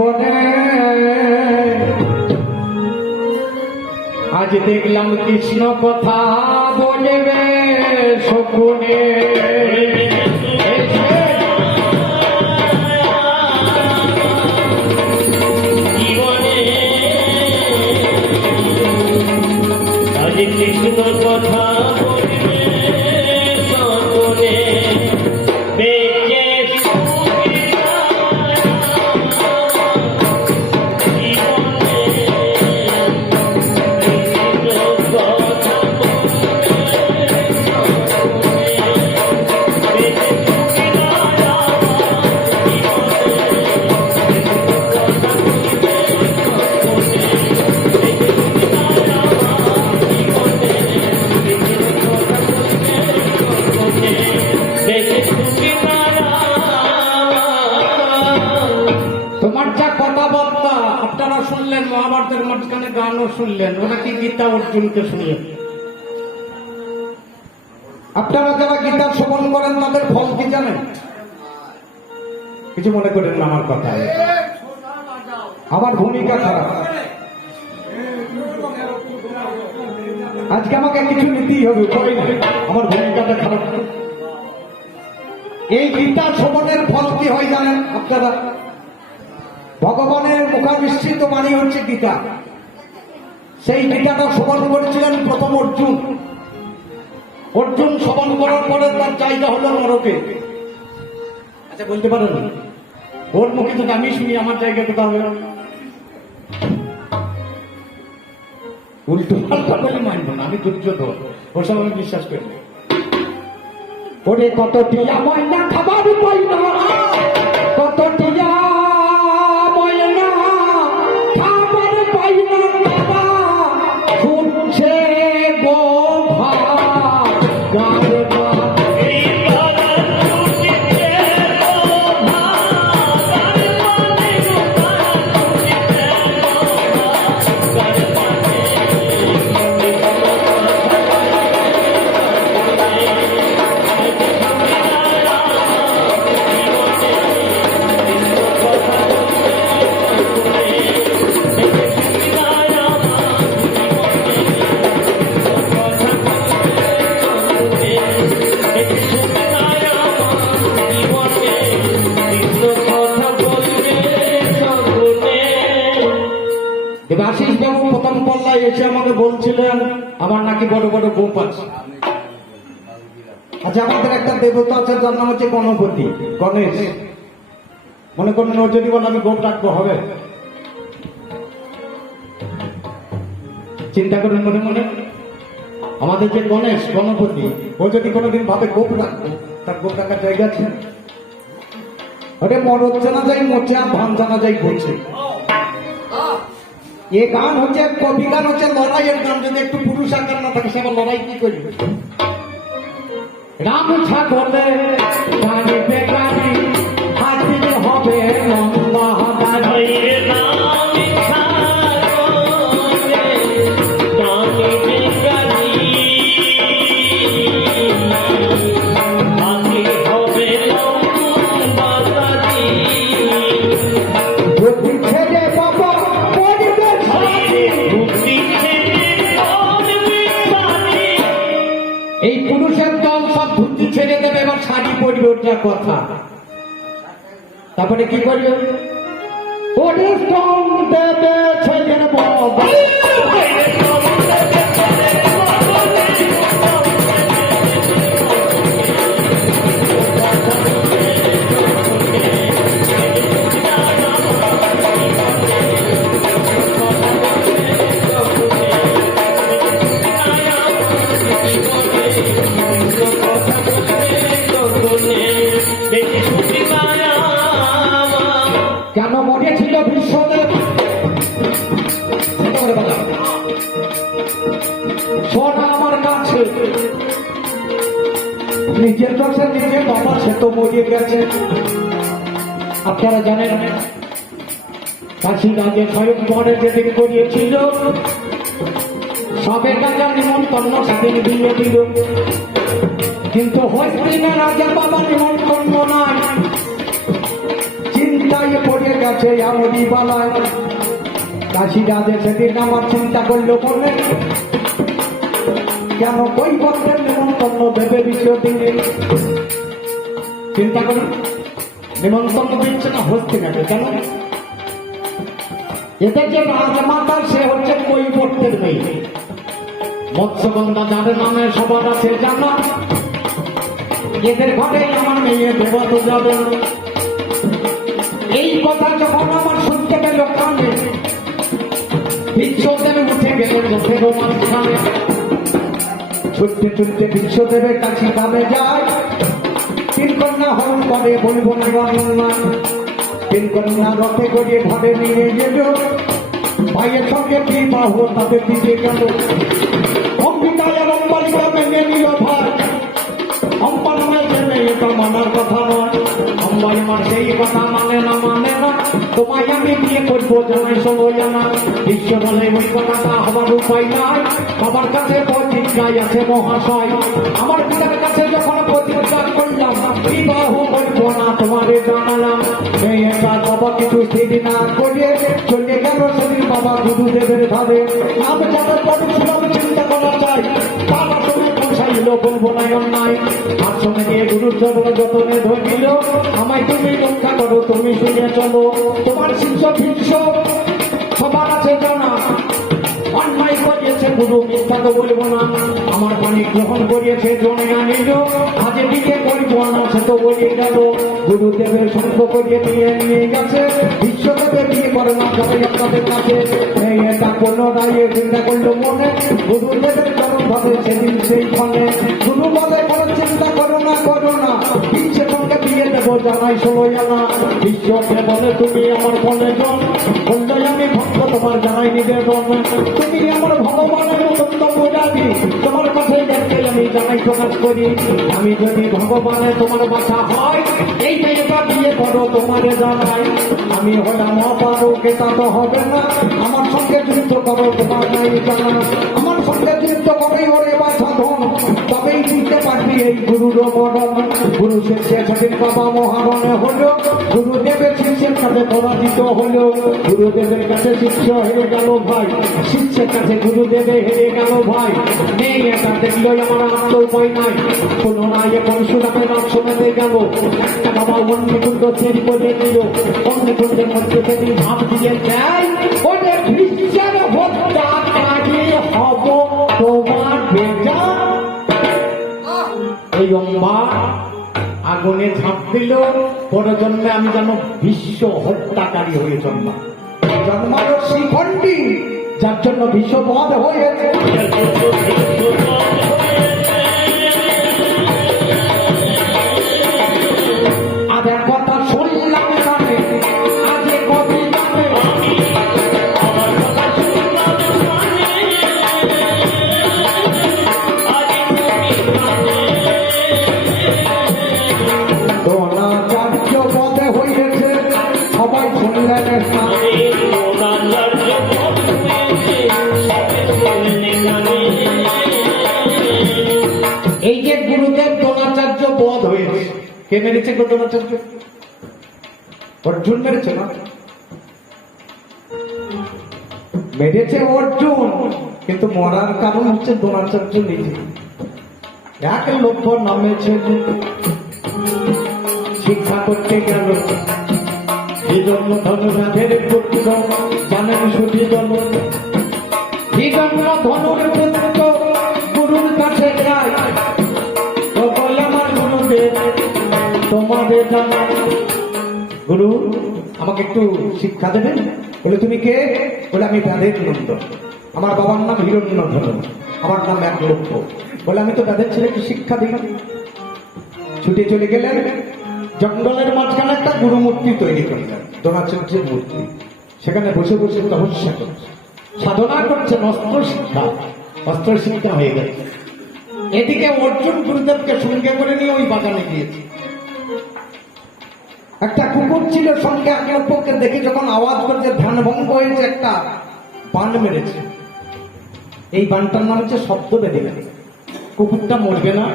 বনে আজ দেখলাম কৃষ্ণ কথা বলবে শকুনে। আজ কৃষ্ণ কথা বলবে শকুনে। তোমার যা কথাবার্তা আপনারা শুনলেন, মহাভারতের মাঝখানে গানও শুনলেন, ওরা কি গীতা অর্জুনকে শুনলেন? আপনারা যারা গীতা শ্রবণ করেন তাদের ফল কি জানেন? কিছু মনে করেন না আমার কথা, আমার ভূমিকা খারাপ। আজকে আমাকে কিছু নিতেই হবে, উপায় নাই, আমার ভূমিকাটা খারাপ। এই গীতা শ্রবণের ফল কি হয় জানেন আপনারা? ভগবানের মুখাবিষ্কৃত বাণী হচ্ছে গীতা। সেই গীতাটা শ্রবণ করেছিলেন প্রথম অর্জুন। অর্জুন শ্রবণ করার পরে তার জায়গা হলো নরকে। আচ্ছা বলতে পারেন ওর মুখে তো আমি শুনি, আমার জায়গা কোথাও হবে? উল্টো পাল্টা বলে মানব না, আমি দুর্যোধন, ওর সব আমি বিশ্বাস করি না। ওরে কত টিয়া ময়না খাবার পাই না, কত টিয়া ময়না খাবার পাই না, বাবা ছুটছে গো ভাত গায়ে আশিস বাবু প্রথম পল্লায় এসে আমাকে বলছিলেন আমার নাকি বড় বড় গোপ আছে। আচ্ছা আমাদের একটা দেবতা আছে যার নাম হচ্ছে গণপতি, গণেশ। মনে করেন ও যদি বলে আমি গোপ রাখবো, হবে? চিন্তা করেন মনে মনে, আমাদের যে গণেশ গণপতি, ও যদি কোনোদিন ভাবে গোপ রাখবো, তার গোপ রাখার জায়গা আছে? ওটা মরদ জানা যায় মোচে, আর ধান জানা যায় ঘুরছে। এ গান হচ্ছে কবি গান, হচ্ছে লড়াইয়ের গান। যদি একটু পুরুষ আকার না থাকে, সে আবার লড়াই কি করবে? রাম ছাগলে গাড়িতে গাড়ি হাজির হবে লম্বা দাড়ি। এই পুরুষের দল সব ধুতি ছেড়ে দেবে, এবার শাড়ি পরবে, ওটা কথা। তারপরে কি করবে? পরিশ্রম দেবে ছেলের বাবা, কেন মরেছিল বিশ্বদেব? সোনা আমার কাছে, নিজের কাছে নিজের বাবা, সে তো মরিয়ে গেছে। আপনারা জানেন কাশীগঞ্জে স্বয়ংবরে যেদিন করিয়েছিল, সবে টাকা নিমন্ত্রণ সেদিন দিয়ে দিল, কিন্তু হস্তিনা রাজা বাবা নিমন্ত্রণ নাই। চিন্তা চিন্তায় পড়ে গেছে আমরি বালায়। কাশিরাজে সেদিন আমার চিন্তা করলো মনে, কেন কই বন্ধের নিমন্ত্রণ দেবে বিশ্বদিনে। চিন্তা করুন, নিমন্ত্রণ দিচ্ছে না হস্তিনাকে, কেন? এদের যে রাজমাতা সে হচ্ছে কৈবর্তের মেয়ে। মৎস্যগন্ধা যাদের নামে সবার আছে জানা, এদের ঘরে আমার মেয়ে দেবত যাবে। এই কথা যখন আমার শুনতে পেল কানে, বিশ্বদেব উঠে গেলেন মুখের মাঝখানে। ছুটতে ছুটতে বিশ্বদেবের কাছে কামে যায়। তিন কন্যা হরণ করে বলবো না বর্ণনা। তিন কন্যা রথে করে ঘরে নিয়ে গেল, ভাইয়ের সঙ্গে বিবাহ তাদের দিকে গেল। অম্বিকায় অম্বালিকা মেনে নিল ভাই, অম্বালিমায় মেনে এটা মানার কথা নয়। অম্বালিমার সেই কথা মানে না। তোমায় আমি বিয়ে করবো জানাই সময় না। বিশ্ব বলে ওই কথাটা হবার উপায় নাই। বাবার কাছে প্রতিজ্ঞায় আছে মহাশয়, আমার পিতার কাছে যখন প্রতিজ্ঞা করলাম বিবাহ করবো না তোমারে জানালাম। মেয়েটা বাবা কিছু স্থির না করে চলে গেল সেদিন বাবা গুরুদেবের ভাবে। আমি যাদের পড়েছিলাম চিন্তা করা যায়, তার সঙ্গে পৌঁছাইল বলবো না অন্যায়। আর সঙ্গে গিয়ে গুরুচরণ যতনে ধরিল, আমায় তুমি রক্ষা করো, তুমি শুনে চলো। তোমার শিষ্য ভিষ্য সবার আছে জানা, অন্যায় করিয়েছে গুরু মিথ্যা তো বলবো না। আমার পানি গ্রহণ করিয়েছে জনে আনিল, আজে দিকে করবো না সে তো বলিয়ে গেল। গুরুদেবের সঙ্গ করিয়ে নিয়ে গেছে, বিশ্বদেবের বিয়ে করে না যাবে আপনাদের কাছে। এটা কোনো রায়ে চিন্তা করলো মনে, গুরুদেবের চরণ ভাবে সেদিন সেই ফলে। গুরু বলে কোনো চিন্তা করো না বিশ্বের সঙ্গে বিয়ে দেবো জানাই সময় না। বিশ্বকে বলে তুমি আমার মনে জন, বললো আমি ভক্ত তোমার জানাই নিবেদন। তুমি আমার ভগবানের অত্যন্ত পূজারি, তোমার কাছে দেখতে আমি জানাই প্রকাশ করি। আমি যদি ভগবানের তোমার বাসা হয়, এই মেয়েটা বিয়ে করো তোমারে জানাই। আমি হলাম অপারকে তা তো হবে না, আমার সঙ্গে যুদ্ধ করো তোমার নাই জানা। আমার সঙ্গে যুদ্ধ করে ওরে বাসা ধন, তবেই বুঝতে পারবি এই গুরুর মরণ। গুরু শেষে সেদিন বাবা মহারণে হলো, গুরুদেবের শিষ্যের সাথে পরাজিত হলো। গুরুদেবের কাছে শিষ্য হেরে গেল ভাই, শিষ্যের কাছে গুরুদেবে হেরে গেল ভাই। নেই এটা দেখলো আমার আত্ম উপায় নাই, পুনরায় এখন সুরাতে নাচ শোনাতে গেল। একটা বাবা অন্নকুণ্ড তৈরি করে দিল, অন্নকুণ্ডের মধ্যে সেদিন ভাব দিয়ে দেয়, ওদের খ্রিস্টান হত্যা কাজে হব তোমার বেজা। এই অম্বা আগুনে ঝাঁপ দিল, পরে জন্মে আমি যেন বিশ্ব হত্যাকারী হয়ে জন্মালো শ্রীখণ্ডী, যার জন্য বিশ্ব বধ হয়েছে। আদের কথা শুনলাম কানে, আজে কবি জানে। দ্রোণাচার্য বধ হয়েছে, সবাই শুনলেন না। এই যে গুরুদেব দ্রোণাচার্য বধ হয়েছে, কে মেরেছে দ্রোণাচার্য? অর্জুন মেরেছে না? মেরেছে অর্জুন, কিন্তু মরার কারণ হচ্ছে দ্রোণাচার্য নিজে। এক লক্ষ নামেছে, শিক্ষা করতে গেল, এই জন্য ধনুরাধের পুত্র জানেন সুধী জন্ম। এই জন্য ধনুর পুত্র গুরুর কাছে যায়, তো বলে আমার গুরুদেব তোমাদের জানা। গুরু আমাকে একটু শিক্ষা দেবেন। বলে তুমি কে? বলে আমি ব্যাধের নন্দ, আমার বাবার নাম হিরণ্যধনু, আমার নাম এক লক্ষ। বলে আমি তো ব্যাধের ছেলেকে শিক্ষা দিলাম। ছুটে চলে গেলেন, জঙ্গলের মাঝখানে একটা গুরু মূর্তি তৈরি করলেন, দ্রোণাচার্যের মূর্তি। সেখানে বসে বসে তপস্যা করছে, সাধনা করছেন, অস্ত্র শিক্ষা হয়ে গেছে। এদিকে অর্জুন গুরুদেবকে সঙ্গে করে নিয়ে ওই বাগানে গিয়েছে। একটা কুকুর ছিল সঙ্গে, একে অপরকে দেখে যখন আওয়াজ করছে ধ্যান ভঙ্গ হয়েছে, একটা বান মেরেছে। এই বানটার নাম হচ্ছে শব্দ বেঁধে গেছে। কুকুরটা মরবে না,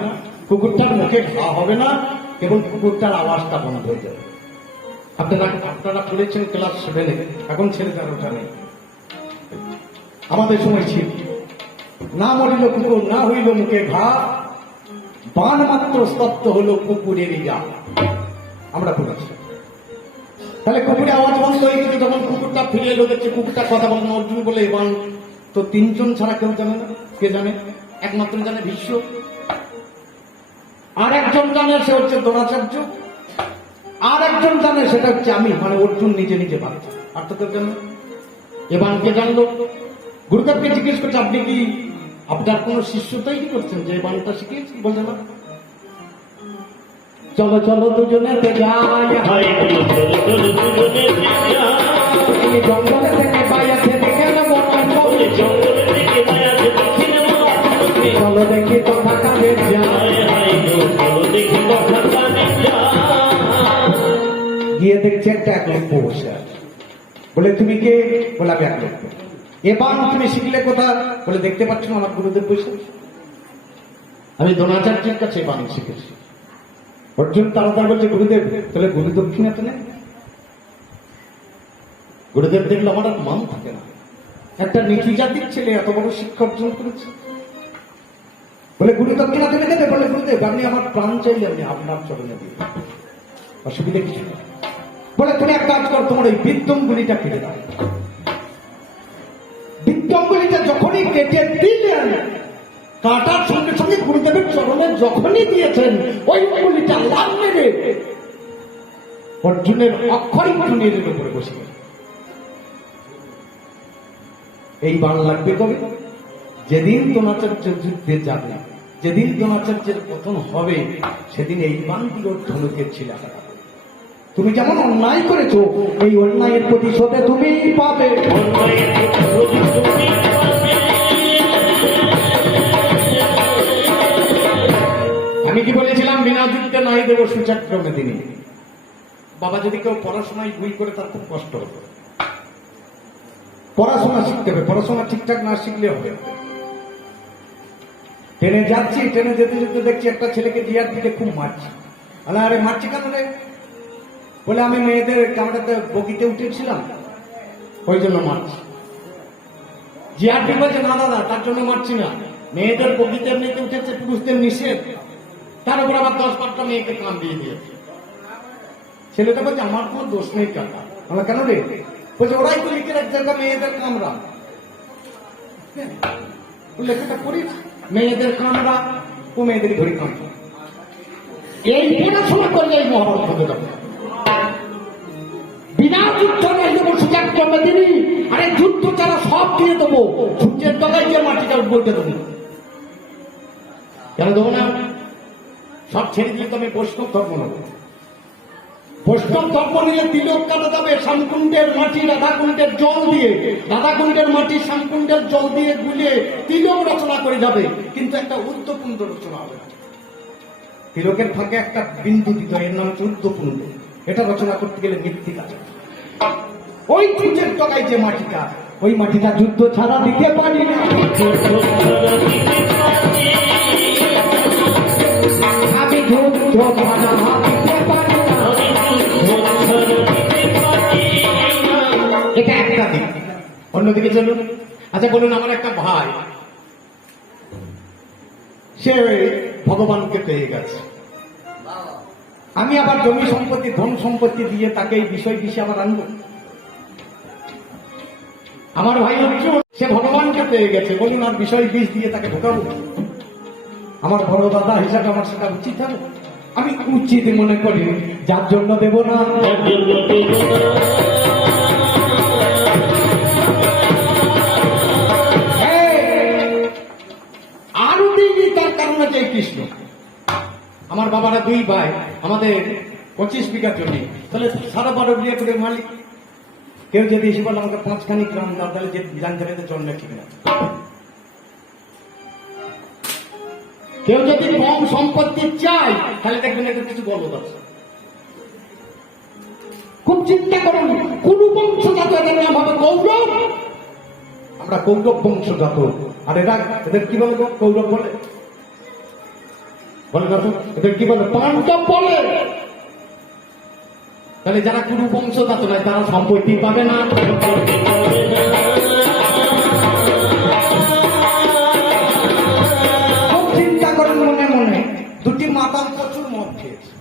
কুকুরটার মুখে ঘা হবে না, এবং কুকুরটার আওয়াজটা বন্ধ হয়ে যাবে। আপনারা পড়েছেন ক্লাস 7-এ, এখন ছেলেদের ওটা নেই। আমাদের সময় ছিল না মরিল কুকুর, না হইল মুখে ঘা, বান মাত্র স্তব্ধ হলো কুকুরের গা। আমরা পড়েছি। তাহলে কুকুরে আওয়াজ বন্ধ হয়ে গেছে, যখন কুকুরটা ফিরে এলো দেখছে কুকুরটা কথা বলল, অর্জুন বলে বান তো 3 জন ছাড়া কেউ জানে না। কে জানে? একমাত্র জানে ভীষ্ম, আর একজন জানে সে হচ্ছে দ্রোণাচার্য, আর একজন জানে সেটা হচ্ছে আমি, মানে অর্জুন নিজে নিজে ভাবছে। আর তো কেউ জানে। এবার কে জানলো? গুরুদেবকে জিজ্ঞেস করছে, আপনি কি আপনার কোন শিষ্য তৈরি করছেন যে বানটা শিখিয়েছি? বলছে না। চলো চলো দুজনে যাই, ভাই চলো চলো চলো দুজনে যাই, জঙ্গলে থেকে বাইরে দেখে নেবো, জঙ্গলে থেকে মায়াতে দেখে নেবো, চলো দেখি কথা কাজে যাই। চলো দেখি কথা কানে যাই। গিয়ে দেখছে একটা একলব্য বসে আছে। বলে তুমি কে? বলে আমি একলব্য। এবার তুমি শিখলে কোথা? বলে দেখতে পাচ্ছ না আমার গুরুদেব বসে, আমি দ্রোণাচার্যের কাছে বান শিখেছি। অর্জুন তাড়াতাড়ি বলছে, গুরুদেব তাহলে গুরু দক্ষিণা তো নেই। গুরুদেব দেখলে আমার আর মান থাকে না, একটা নিচু জাতির ছেলে এত বড় শিক্ষা অর্জন করেছে। বলে গুরু দক্ষিণা তুমি দেবে? বলে গুরুদেব আপনি আমার প্রাণ চাইলে আমি আপনার চরণে দিই, অসুবিধা কিছু না। বলে তুমি এক কাজ কর, তোমার এই বিদ্যমগুলিটা কেটে দাও। বিদ্যমগুলিটা যখনই কেটে দিলেন, কাটার সঙ্গে সঙ্গে গুরুদেবের চরণে যখনই দিয়েছেন, ওই গুলিটা লাভ নেবে অর্জুনের অক্ষরিক টুনির উপরে বসে গেল। এই বান লাগবে কবে? যেদিন দ্রোণাচার্য যুদ্ধে যাবে, যেদিন দ্রোণাচার্যের পতন হবে, সেদিন এই বান দিয়ে ধনুকের ছিলা। তুমি যেমন অন্যায় করেছো, এই অন্যায়ের প্রতিশোধে তুমি পাবে। আমি কি বলেছিলাম? বিনা যুদ্ধে নাই দেব সুচক্রমে দিনী। বাবা যদি কেউ পড়াশোনায় ভুল করে তার খুব কষ্ট হবে। পড়াশোনা শিখতে হবে, পড়াশোনা ঠিকঠাক না শিখলে হবে। ট্রেনে যাচ্ছি, ট্রেনে যেতে যেতে দেখছি একটা ছেলেকে জিয়ার দিকে খুব মারছে। আরে মারছি কেন রে? বলে আমি মেয়েদের কামড়াতে বগিতে উঠেছিলাম, ওই জন্য মারছি। জিয়ারপি বলছে, না দাদা তার জন্য মারছি না, মেয়েদের বগিতে এমনিতে উঠেছে, পুরুষদের নিষেধ, তার উপর আবার 10-5টা মেয়েকে কান দিয়ে দিয়েছে। ছেলেটা বলছে আমার কোনো দোষ নেই কাকা। আমরা কেন রে? বলছে ওরাই তো লিখে রাখছে মেয়েদের কামড়া, লেখাটা করিস মেয়েদের কামড়া, ও মেয়েদের ধরি কামড়া। এই পড়াশোনা করলে এই মহাভারত হতে যাবে। বিনা যুদ্ধ নেই দেবো সুচক্রমে দিনী। আরে যুদ্ধ ছাড়া সব দিয়ে দেবো, সূর্যের তলায় যে মাটিটা বইতে দেবো। কেন দেবো না? সব ছেড়ে দিলে তো আমি বৈষ্ণব ধর্ম নেব। বৈষ্ণব ধর্ম নিলে তিলক কাটা যাবে শ্যামকুণ্ডের মাটি রাধাকুণ্ডের জল দিয়ে, রাধাকুণ্ডের মাটি শ্যামকুণ্ডের জল দিয়ে গুলিয়ে তিলক রচনা করে যাবে, কিন্তু একটা উদ্ধপুণ্ড রচনা হবে না। তিলকের ফাঁকে একটা বিন্দু দিত, এর নাম হচ্ছে উদ্ধপুণ্ড। এটা রচনা করতে গেলে মৃত্তিকা চাই। ওই সূর্যের তলায় যে মাটিটা, ওই মাটিটা যুদ্ধ ছাড়া দিতে পারি না। আমি যুদ্ধ ছাড়া দিতে পারি না। এটা একটা দিক। অন্যদিকে চলুন। আচ্ছা বলুন, আমার একটা ভাই, সে ভগবানকে পেয়ে গেছে। আমি আবার জমি সম্পত্তি ধন সম্পত্তি দিয়ে তাকে এই বিষয় আবার আনবো? আমার ভাই হচ্ছে সে ভগবানকে পেয়ে গেছে, বলুন আর বিষয় বিষ দিয়ে তাকে ঢোকাবো? আমার বড় দাদা হিসাবে আমার সেটা উচিত হবে? আমি উচিত মনে করি, যার জন্য দেব না। আরো দিনই তার কারণ আছে কৃষ্ণ। আমার বাবারা 2 ভাই, আমাদের 25 বিঘা জমি, তাহলে 12.5 বিঘা করে মালিক। কেউ যদি এসে বলে আমাকে 5খানি গ্রাম দাও, তাহলে যে জানতে পারে জন্মে ঠিক না। কেউ যদি কম সম্পত্তি চায়, তাহলে দেখবেন এদের কিছু গলত আছে। খুব চিন্তা করুন, কোন বংশজাত এদের নাম হবে কৌরব। আমরা কৌরব বংশজাত, আর এরা এদের কি বলে? কৌরব বলে বলে না তো, এদের কি বলে? পাণ্ডব বলে। তাহলে যারা কুরু বংশজাত নয় তারা সম্পত্তি পাবে না। খুব চিন্তা করেন মনে মনে, দুটি মাতাল প্রচুর মদ খেয়েছে,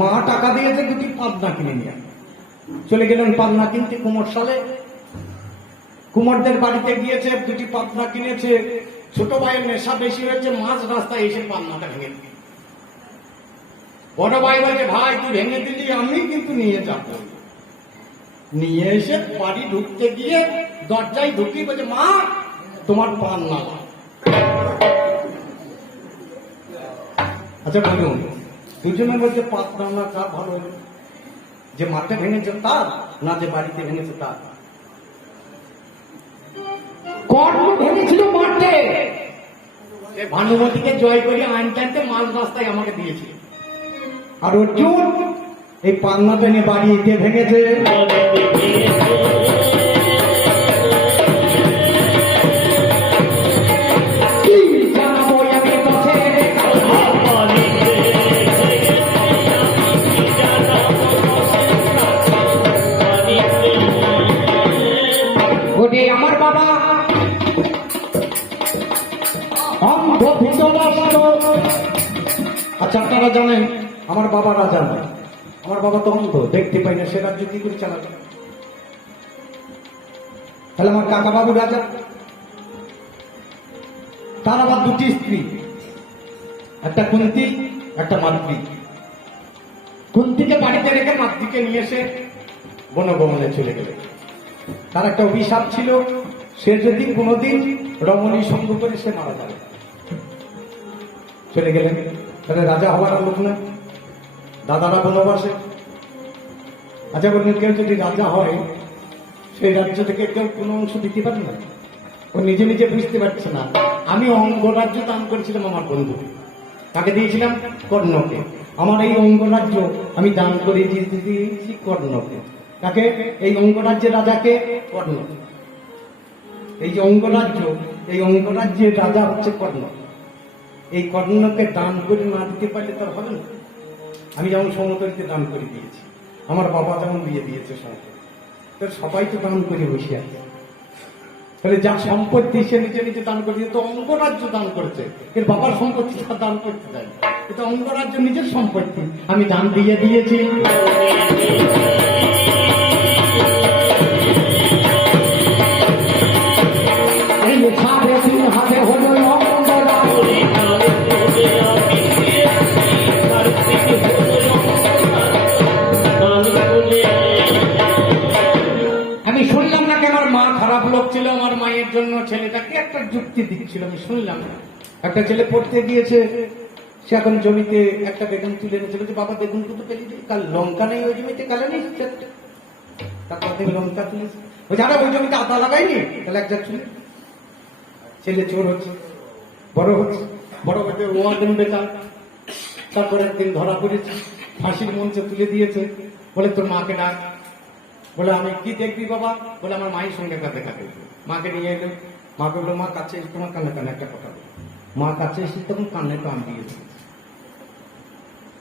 মা টাকা দিয়েছে দুটি পাবনা কিনে নিয়ে চলে গেলেন পাবনা কিনতে। কুমোর সালে কুমোরদের বাড়িতে গিয়েছে, দুটি পাবনা কিনেছে। ছোট ভাইয়ের নেশা বেশি হয়েছে, মাঝ রাস্তায় এসে পাবনাটা ভেঙে দিল। বড় ভাই বলছে, ভাই তুই ভেঙে দিলি, আমি কিন্তু নিয়ে যাব। নিয়ে এসে বাড়ি ঢুকতে গিয়ে দরজায় ঢুকি বলছে, মা তোমার পান্না। আচ্ছা বলুন, দুজনের মধ্যে পাতনা কার ভালো হলো? যে মাঠে ভেঙেছে তার, না যে বাড়িতে ভেঙেছে তার? কর্ম ভেঙেছিল মাঠে। ভানুমতিকে জয় করে আনতে আনতে মাঝ রাস্তায় আমাকে দিয়েছিল। আর অর্জুন এই পান্না ভেঙে বাড়িতে ভেঙেছে। কি জানাবো আমি তোকে? ওরে আমার বাবা অন্ধ ভীতরাষ্ট্র। আচ্ছা আপনারা জানেন আমার বাবা রাজা নয়, আমার বাবা তো অন্ধ, দেখতে পাই না, সে রাজ্য কি করে চালাবে? তাহলে আমার কাকা বাবু রাজা, তার আবার দুটি স্ত্রী, একটা কুন্তি একটা মাতৃ। কুন্তিকে বাড়িতে রেখে মাতৃকে নিয়ে এসে বনগমনে চলে গেল। তার একটা অভিশাপ ছিল, সে যদি কোনোদিন রমণী সঙ্গ করে সে মারা যাবে। চলে গেলেন, তাহলে রাজা হওয়ার লোক না, দাদারা বনবাসে। আচ্ছা বললেন, কেউ যদি রাজা হয় সেই রাজ্য থেকে কেউ কোনো অংশ দিতে পারে না? ও নিজে নিজে বুঝতে পারছে না। আমি অঙ্গরাজ্য দান করেছিলাম আমার বন্ধু, তাকে দিয়েছিলাম কর্ণকে। আমার এই অঙ্গরাজ্য আমি দান করে দিয়েছি কর্ণকে। তাকে এই অঙ্গরাজ্যের রাজাকে কর্ণ। এই যে অঙ্গরাজ্য, এই অঙ্গরাজ্যের রাজা হচ্ছে কর্ণ। এই কর্ণকে দান করে না দিতে পারলে তার হবে না। আমি যেমন সমতরিতে দান করে দিয়েছি, আমার বাবা যেমন দিয়ে দিয়েছে সমতরি, তো সবাই তো দান করে বসে আছে। তাহলে যা সম্পত্তি সে নিজে নিজে দান করে দিয়ে তো অঙ্গরাজ্য দান করেছে, এর বাবার সম্পত্তি তার দান করতে দেয়। এটা অঙ্গরাজ্য নিজের সম্পত্তি, আমি দান দিয়ে দিয়েছি। এই সাড়ে 3 হাতে হলো আমি শুনলাম না কেন আমার মা খারাপ লোক ছিল, আমার মায়ের জন্য ছেলেটাকে একটা যুক্তি দিচ্ছিল। আমি শুনলাম একটা ছেলে পড়তে গিয়েছে, সে এখন জমিতে একটা বেগুন তুলে এনেছিল, যে বাবা বেগুন তো পেলি, কাল লঙ্কা নেই ওই জমিতে, কালে নেই, তারপর থেকে লঙ্কা তুলেছে। ওই যারা ওই জমিতে আদা লাগাইনি, তাহলে এক যাচ্ছিল। ছেলে চোর হচ্ছে, বড় হচ্ছে, বড় হতে ওয়ার্ডেন বেকার। তারপর একদিন ধরা পড়েছে, ফাঁসির মঞ্চে তুলে দিয়েছে। বলে তোর মাকে ডাক। বলে আমি কি দেখবি বাবা? বলে আমার মায়ের সঙ্গে একটা দেখা করবো। মাকে নিয়ে এলো, মা বললো মা কাছে এসে তোমার কানে কানে একটা কথা বলো। মা কাছে এসে তখন কানে কান দিয়েছে।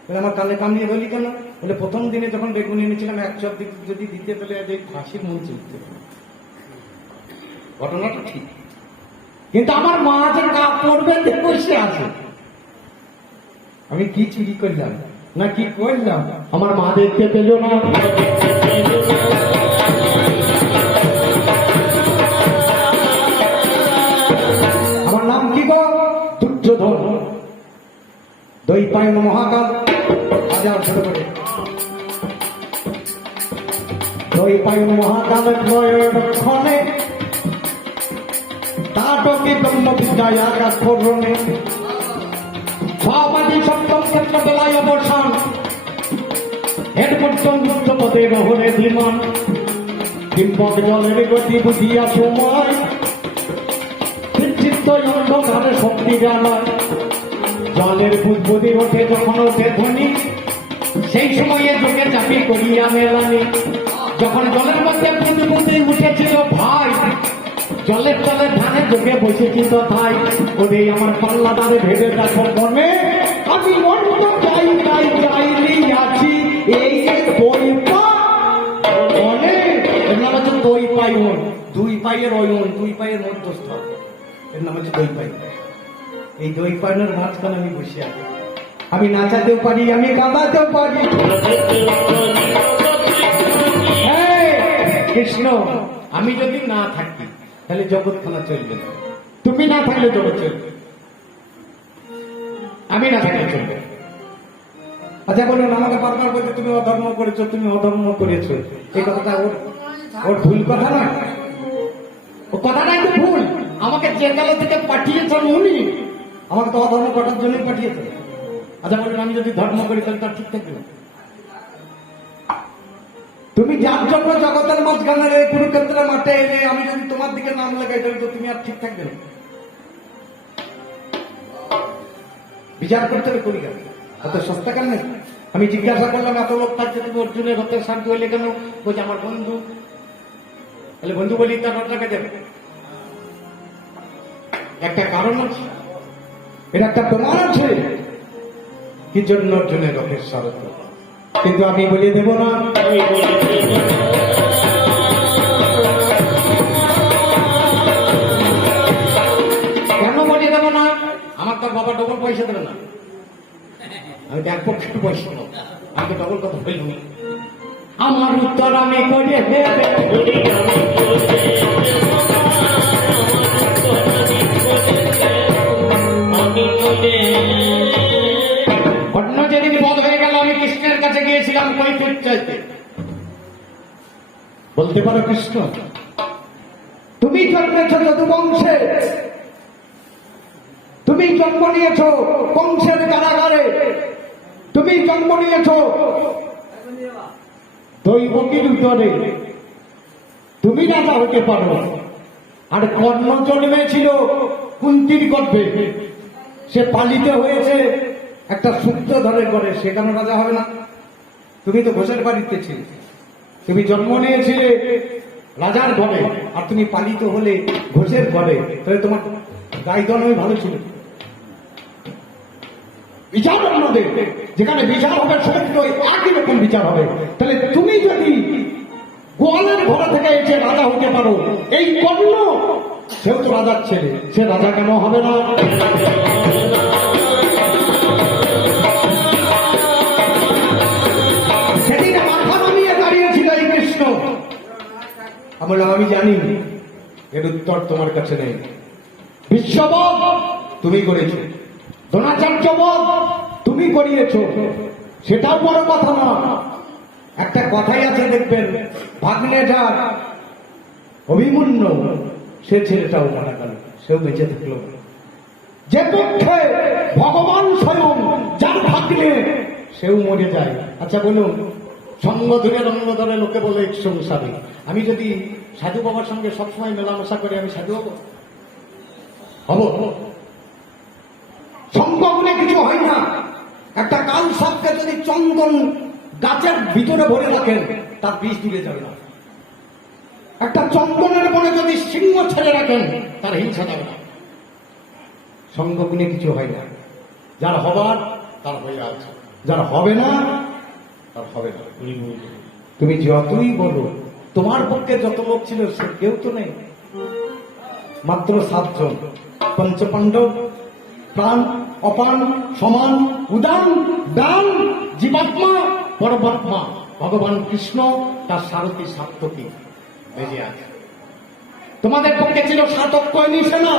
বলে আমার কানে কান দিয়ে বলি কেন? বলে প্রথম দিনে যখন বেগুন এনেছিলাম 1 চপ যদি দিতে পেলে যে ফাঁসির মঞ্চে উঠতে পারে। ঘটনাটা ঠিক, কিন্তু আমার মা যে কাপ পড়বেন বসে আছে। আমি কি চুরি করলাম না কি করলাম আমার মা দেখতে পেল না। আমার নাম কি গো? দুর্যোধন। দৈপায়ন মহাকাল হাজার ছোট করে দৈপায়ন মহাকাল ক্ষণে তাটকে ব্রহ্ম বিদ্যায় আকাশ পূরণে সবাদি সপ্তম ক্ষেত্র বেলায় অবসান এর পর্যন্ত পদে রহরে ধীমান বিপদ জলের গতি বুঝিয়া সময় চিত্ত অন্ধকারে শক্তি জানায় জলের বুদবুদি ওঠে যখন ওঠে ধ্বনি সেই সময়ে চোখে চাপি করিয়া মেলানি যখন জলের মধ্যে বুদবুদি উঠেছিল ভাই জলের তলে ধানে চোখে বসেছিল ভাই ওরে আমার পাল্লাদারে ভেবে দেখো মনে আমি অন্য চাইলি আছি এই বই পায়ের ওই দুই পায়ের মধ্যস্থ, এর নাম হচ্ছে দই পাই। এই দই পাইনের মাঝখানে আমি বসে আছি। আমি নাচাতেও পারি, আমি গাঁদাতেও পারি। এই, কৃষ্ণ, আমি যদি না থাকি তাহলে জগৎখানা চলবে না। তুমি না থাকলে জগৎ চলবে, আমি না থাকলে চলবে। আচ্ছা বলুন, আমাকে বারবার বলছে তুমি অধর্ম করেছো, তুমি অধর্ম করেছো, এই কথাটা ওর ভুল কথা নয়? ও কথাটা একটু ভুল। আমাকে জেলখানা থেকে পাঠিয়েছেন উনি, আমাকে তো অধর্ম করার জন্যই পাঠিয়েছেন। আচ্ছা বলুন, আমি যদি ধর্ম করি তাহলে তার ঠিক থাকবে? তুমি যার জন্য জগতের মাঝখানে এই কুরুক্ষেত্রের মাঠে এলে আমি যদি তোমার দিকে নাম লাগাই তাহলে তো তুমি আর ঠিক থাকবে না। বিচার করতে হবে, করি কেন? অত সস্তা কেন? আমি জিজ্ঞাসা করলাম, এত লোক থাকছে তুমি অর্জুনের হতে শান্ত হইলে কেন? বলছে আমার বন্ধু। তাহলে বন্ধু বলি তার টাকা দেবে, একটা কারণ আছে, এর একটা প্রমাণ আছে কি জন্য অর্জুনের রথের শরৎ। কিন্তু আমি বলে দেব না। কেন বলে দেব না? আমার তো বাবা ডবল পয়সা দেবে না। আমি তো এক পক্ষে পয়সা দেবো, আমি তো ডবল কথা বলবো। আমার উত্তর আমি করে দেবে। ঘটনা যেদিন বধ হয়ে গেল, আমি কৃষ্ণের কাছে গিয়েছিলাম কৈফিয়ত চাইতে। বলতে পারো কৃষ্ণ, তুমি জন্মেছ যদুবংশে, তুমি জন্ম নিয়েছ কংসের কারাগারে, তুমি জন্ম নিয়েছ দৈবকীর উদরে, তুমি রাজা হতে পারো। আর কর্ণ জন্মেছিল কুন্তির গর্ভে, সে পালিত হয়েছে একটা সূত্রধরের ঘরে, সে কেন রাজা হবে না? তুমি তো ঘোষের বাড়িতে ছিলে, তুমি জন্ম নিয়েছিলে রাজার ঘরে, আর তুমি পালিত হলে ঘোষের ঘরে, তাহলে তোমার গাইদনই ভালো ছিল। বিচার অন্যদের, যেখানে বিচার হবে সমস্ত একই রকম বিচার হবে। তাহলে তুমি যদি গোয়ালের ঘর থেকে এসে রাজা হতে পারো, এই কর্ণ সেও তো রাজার ছেলে, সে রাজা কেন হবে না? সেদিন মাথা নামিয়ে দাঁড়িয়েছিল এই কৃষ্ণ। আমি জানি এর উত্তর তোমার কাছে নেই। বিশ্ববধ তুমি করেছো, দ্রোণাচার্যবধ তুমি করিয়েছ, সেটাও বড় কথা না। একটা কথাই আছে দেখবেন, ভাগ্নে যার অভিমন্যু, সে ছেলেটাও মারা গেল, সেও বেঁচে থাকলো। যে পক্ষে ভগবান স্বয়ং, যার ভাগ্নে, সেও মরে যায়। আচ্ছা বলুন, সঙ্গ ধরে রঙ্গ ধরে লোকে বলে এক সংসারী। আমি যদি সাধু বাবার সঙ্গে সবসময় মেলামেশা করে আমি সাধু হব? সঙ্গগুলো কিছু হয় না। একটা কাল সাপকে যদি চন্দন গাছের ভিতরে ভরে রাখেন, তার বিষ দূরে যাবে না। একটা চন্দনের বনে যদি সিংহ ছেড়ে রাখেন, তার হিংসা যাবে না। সঙ্গগুলো কিছু হয় না। যার হবার তার হয়ে আছে, যার হবে না তার হবে না। তুমি যতই বলো, তোমার পক্ষে যত লোক ছিল সে কেউ তো নেই, মাত্র 7 জন। পঞ্চপাণ্ডব, প্রাণ, অপান, সমান, উদান, দান, জীবাত্মা, পরমাত্মা, ভগবান কৃষ্ণ, তার সারথী সাত্তকী বেজে আছে। তোমাদের পক্ষে ছিল 7 অক্ষয়ণী সেনা,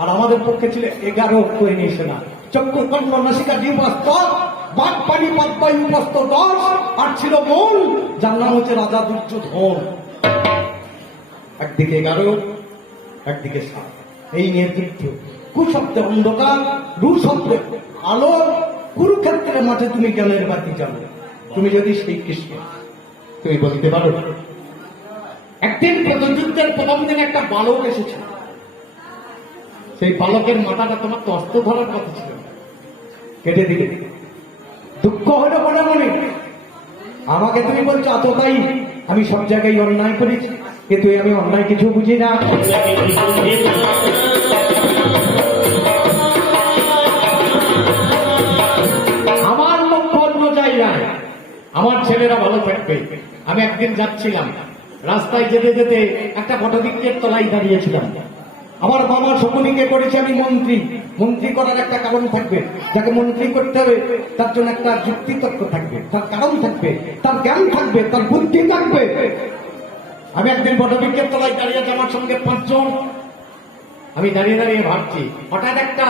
আর আমাদের পক্ষে ছিল 11 অক্ষয়ণী সেনা। চক্ষু, কর্ণ, নাসিকা, জিহ্বা, স্তন, বাক, পানি, পাতবায়ু, উপস্থ 10, আর ছিল মূল, যার নাম হচ্ছে রাজা দুর্যোধন। একদিকে 11, একদিকে 7। এই নিয়ে যুদ্ধ। কুশব্দে অন্ধকার, রু শব্দে আলো। কুরুক্ষেত্রের মাঠে তুমি জ্ঞানের বাতি জানো। তুমি যদি সেই কৃষ্ণ, তুমি বলতে পারো। একদিন যুদ্ধের প্রথম দিন একটা বালক এসেছে, সেই বালকের মাথাটা তোমার তো অস্ত্র ধরার কথা ছিল, কেটে দিলে। দুঃখ হলো মনে মনে। আমাকে তুমি বলছো এতটাই আমি সব জায়গায় অন্যায় করেছি, কিন্তু আমি অন্যায় কিছু বুঝি না। আমার লক্ষ্য অন্য জায়গায়, আমার ছেলেরা ভালো থাকবে। আমি একদিন যাচ্ছিলাম রাস্তায় যেতে যেতে একটা বটবৃক্ষের তলায় দাঁড়িয়েছিলাম। আমার মামার সম্মানীকে করেছি আমি মন্ত্রী। মন্ত্রী করার একটা কারণ থাকবে, যাকে মন্ত্রী করতে হবে তার জন্য একটা যুক্তি তর্ক থাকবে, তার কারণ থাকবে, তার জ্ঞান থাকবে, তার বুদ্ধি থাকবে। আমি একদিন বটবৃক্ষের তলায় দাঁড়িয়ে আছি, আমার সঙ্গে 5 জন। আমি দাঁড়িয়ে দাঁড়িয়ে ভাবছি, হঠাৎ একটা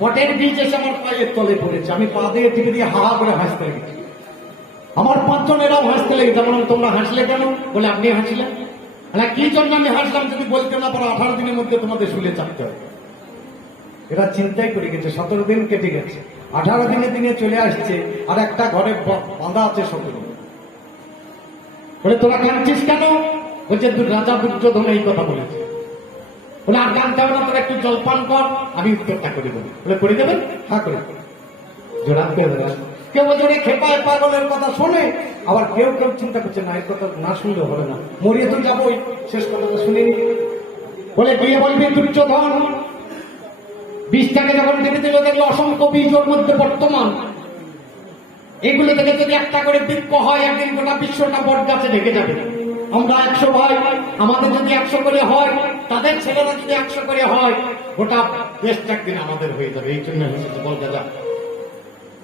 বটের বীজ এসে আমার পায়ের তলে পড়েছে। আমি পা দিয়ে টিপে দিয়ে হা হা করে হাসতে লেগেছি। আমার 5 জন এরাও হাসতে লেগেছে। বললাম, তোমরা হাসলে কেন? বলে, আপনি হাসলেন। হ্যাঁ, কি জন্য আমি হাসলাম যদি বলতে না পারো, 18 দিনের মধ্যে তোমাদের শুলে চাপতে হবে। এরা চিন্তাই করে গেছে, 17 দিন কেটে গেছে, 18 দিনে দিনে চলে আসছে, আর একটা ঘরে বাঁধা আছে 17। বলে, তোরা কাঁদছিস কেন? বলছে, রাজা দুর্যোধন এই কথা বলেছে। বলে, আর জানতে হবে না, তোরা একটু জলপান কর, আমি উত্তরটা করে দেবো। বলে, করে দেবেন? হ্যাঁ, করে দেবেন। জোড়া পেয়ে দেবেন। কেউ জোরে খেপায় পাগলের কথা শোনে, আবার কেউ কেউ চিন্তা করছে না, এই কথা না শুনলে হবে না, মরিয়ে তো যাবোই, শেষ কথাটা শুনিনি। বলে, গিয়ে বলবি দুর্যোধন, বীজটাকে যখন দেখে দিল, দেখলো অসংখ্য বীজ ওর মধ্যে বর্তমান। এগুলো থেকে যদি একটা করে বৃক্ষ হয়, একদিন গোটা বিশ্বটা বট গাছে ঢেকে যাবে। আমরা 100 ভাই, আমাদের যদি 100 করে হয়, তাদের ছেলেরা যদি 100 করে হয়, গোটা দেশটা একদিন আমাদের হয়ে যাবে। এই জন্য বল গাজা।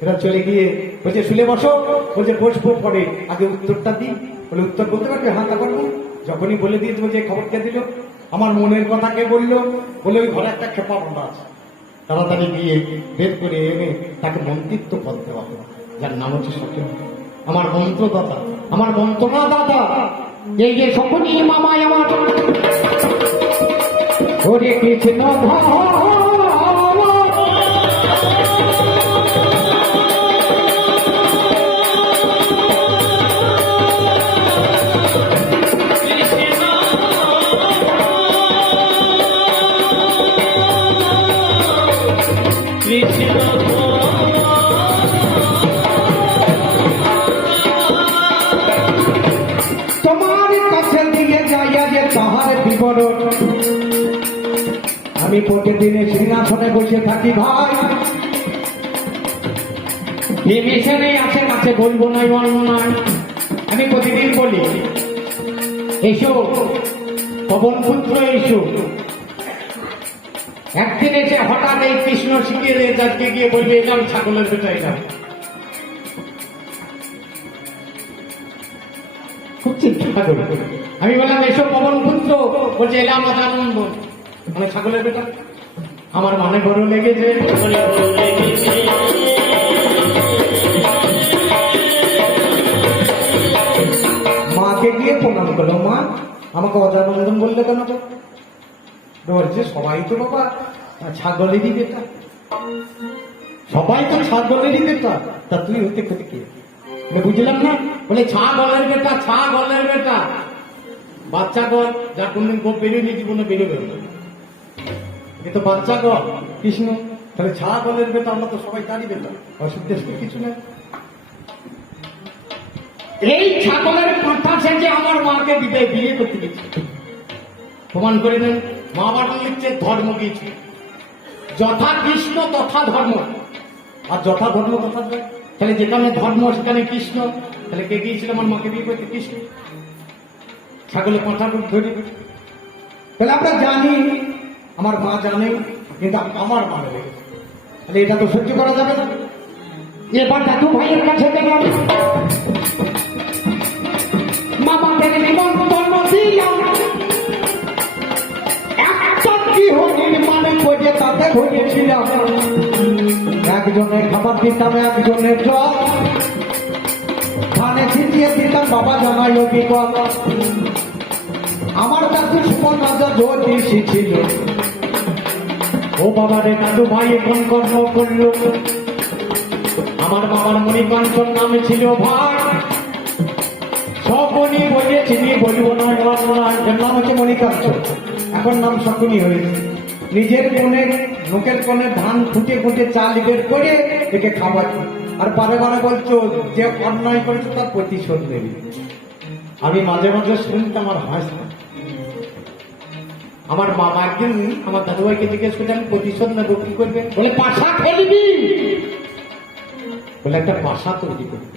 এরা চলে গিয়ে বলছে, শুলে বসো। বলছে, বসবো পরে, আগে উত্তরটা দিই। বলে, উত্তর বলতে পারবে? হ্যাঁ, তা পারবো। যখনই বলে দিয়েছে, বলছে, খবর কে দিল? আমার মনের কথা কে বললো? বলে, ওই ঘরে একটা খেপা বাঁধা আছে। তাড়াতাড়ি গিয়ে বের করে এনে তাকে মন্ত্রিত্ব পদ দেওয়া হলো, যার নাম হচ্ছে সত্যি। আমার মন্ত্রদাতা, আমার মন্ত্রণা দাতা, এই যে সকলই মামাই আমার। হরে কৃষ্ণ তোমার কাছে দিয়ে যাইয়া যে তাহার বিবরণ, আমি প্রতিদিনে সিংহাসনে বসে থাকি ভাই। বিভীষণে আছে কাছে বলবো না, নয়। আমি প্রতিদিন বলি, এসো পবন পুত্র, এসো। একদিন এসে হঠাৎ এই কৃষ্ণ শিখিয়ে দিয়ে যাকে গিয়ে বলবে, এলাম ছাগলের বেটা, এলাম। খুব চিন্তা করি। আমি বললাম, এসো পবন পুত্র। বলছে, এলাম আনন্দ। মানে ছাগলের বেটা। আমার মনে বড় লেগেছে, মাকে গিয়ে প্রণাম করলো। মা, আমাকে অজানন্দন বললে কেন? তো বলছে, সবাই তো বাবা ছাগলেরই বেটা, সবাই তো ছাগলেরই বেটা, তা তুই হতে খেতে কে? বুঝলাম না। বলে, ছাগলের বেটা, ছাগলের বেটা। বাচ্চা গল, যা কোনদিন খুব বেরোয়নি, জীবনে বেরোবে না। এ তো বাচ্চা গল কৃষ্ণ, তাহলে ছাগলের বেটা, আমরা তো সবাই তারই বেটা, অসুবিধা কিছু না। এই ছাগলের কথা সেজে আমার মাকে বিয়ে করতে গেছে। প্রমাণ করে নেন, মহাভারত লিখছে ধর্ম গিয়েছে, যথা কৃষ্ণ তথা ধর্ম। আর যথা ধর্ম তথা ধর্ম, তাহলে যেখানে ধর্ম সেখানে কৃষ্ণ। তাহলে কে গিয়েছিল আমার মাকে বিয়ে করতে? কৃষ্ণ। ছাগলের কথা ধরি, তাহলে আমরা জানি, আমার মা জানে, কিন্তু আমার মা নেই। তাহলে এটা তো সহ্য করা যাবে না। এবার দাদু ভাইয়ের কাছে গেলাম, মামাদের নিমন্ত্রণ দিলাম। একটা গৃহণীর মানে করে তাতে হয়েছিলাম। একজনের খাবার দিতাম, একজনের জল, ধানে ছিটিয়ে দিতাম, বাবা জানাই অভিজ্ঞ। আমার দাদু সুপর্ণা জ্যোতিষী ছিল। ও বাবা রে, দাদু ভাই কোন কর্ম করল? আমার বাবার মণিকাঞ্চন নামে ছিল ভাই। শকুনি বলেছি, বলবো না, নাম হচ্ছে মণিকাঞ্চন, এখন নাম শকুনি হয়েছে। নিজের কোণে, লোকের কোণে ধান ফুটে ফুটে চাল বের করে একে খাওয়াচ্ছে, আর বারে বারে বলছো যে অন্যায় করেছে তার প্রতিশোধ নেবে। আমি মাঝে মাঝে শুনতাম আর হাসতাম। আমার বাবা একদিন আমার দাদুভাইকে জিজ্ঞেস করছে, আমি প্রতিশোধ নেবো, কি করবে? বলে, পাশা খেলবি। বলে, একটা পাশা তৈরি করবি।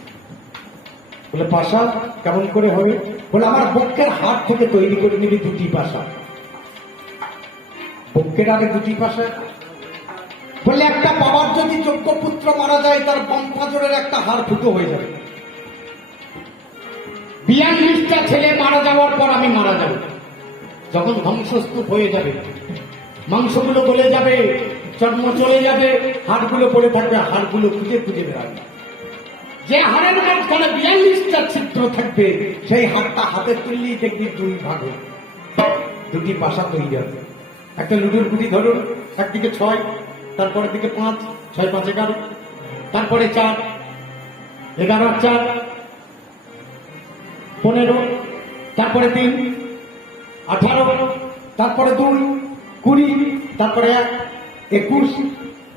বলে পাশা কেমন করে হবে? বলে আমার বক্ষের হাড় থেকে তৈরি করে নিবি দুটি পাশা। বক্ষের আগে দুটি পাশা। বলে একটা বাবার যদি যোগ্য পুত্র মারা যায় তার বাম পাঁজরের একটা হাড় ফুটো হয়ে যাবে। 42টা ছেলে মারা যাওয়ার পর আমি মারা যাব। যখন ধ্বংসস্তূপ হয়ে যাবে, মাংসগুলো গলে যাবে, চর্ম চলে যাবে, হাড়গুলো পড়ে থাকবে, হাড়গুলো খুঁজে খুঁজে বেড়াবে। যে হাড়ের মাঝখানে 42টা ছিদ্র থাকবে সেই হাড়টা হাতে তুললেই দেখবি দুই ভাগ হবে। দুটি পাশা তৈরি হবে। একটা লুডুর গুটি ধরুন, একদিকে 6, তারপরের দিকে 5, 6 5 11, তারপরে 4, 11 আর 4 15, তারপরে 3 18, তারপরে 2 20, তারপরে 1 21।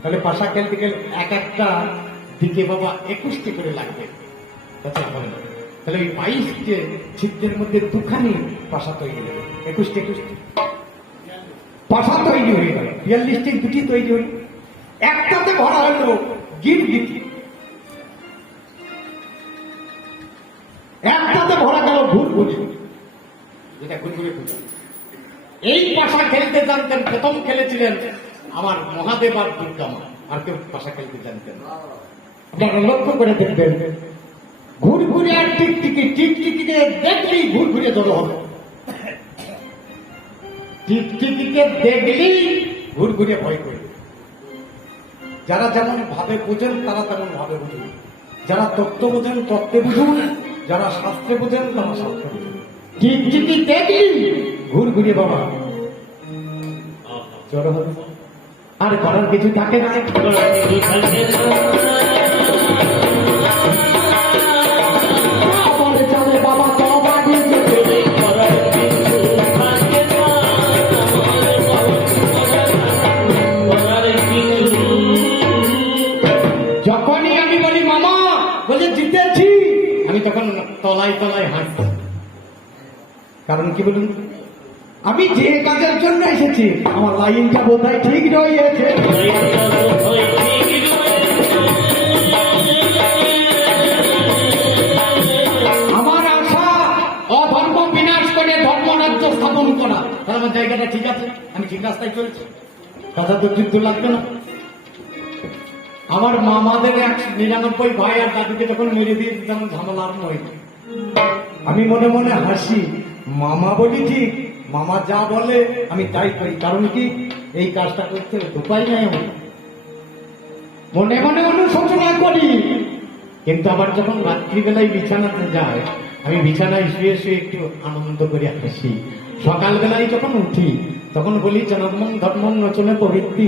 তাহলে পাশা খেলতে গেলে এক একটা দিকে বাবা 21টি করে লাগবে। তাছাড়া হবে না। তাহলে ওই 22 ছিদ্রের মধ্যে দুখানি পাশা তৈরি হবে। 21টি পাশা তৈরি হয়ে গেল। 42টি দুটি তৈরি হল। একটাতে ভরা হলো গিরগিটি, একটাতে ভরা গেল ঘুরঘুরি, যেটা ঘুরঘুরি ঘুরছে। এই পাশা খেলতে জানতেন, প্রথম খেলেছিলেন আমার মহাদেব আর দুর্গা মা। আর কেউ পাশা খেলতে জানতেন না। আপনারা লক্ষ্য করে দেখবেন, ঘুরঘুরে আর টিকটিকি, টিকটিকিকে দেখলেই ঘুরঘুরে জড়ো হবে। টিকটিকিকে দেখলেই ঘুরঘুরে ভয় করে। যারা যেমন ভাবে বোঝেন তারা তেমন ভাবে বুঝুন, যারা তত্ত্ব বোঝেন তত্ত্বে বুঝুন, যারা শাস্ত্রে বোঝেন তারা শাস্ত্রে বুঝুন। টিকটিকি দেখলেই ঘুরঘুরে বাবা জড়ো হবে। আর করার কিছু থাকে না। বাবা যখনই আমি বলি মামা বলে জিতেছি, আমি তখন তলায় তলায় হাসি। কারণ কি বলুন, আমি যে কাজের জন্য এসেছি আমার লাইনটা বোধহয় ঠিক রয়েছে। আমার আশা অধর্ম বিনাশ করে ধর্মরাজ্য স্থাপন করা। তাহলে আমার জায়গাটা ঠিক আছে, আমি ঠিক রাস্তায় চলছি, কথা তো যুদ্ধ লাগবে না। আমার মামাদের 99 ভাই আর দাদুকে যখন মেরে দিয়ে দিতাম ঝামেলা আর নয়। আমি মনে মনে হাসি, মামা বলি ঠিক, মামা যা বলে আমি তাই করি। কারণ কি, এই কাজটা করতে উপায় নাই আমার। মনে মনে অনুশোচনা করি, কিন্তু আবার যখন রাত্রিবেলায় বিছানাতে যায়, আমি বিছানায় শুয়ে শুয়ে একটু আনন্দ করে হাসি। সকালবেলায় যখন উঠি তখন বলি জনর্মং ধর্মং নচনে প্রবৃত্তি,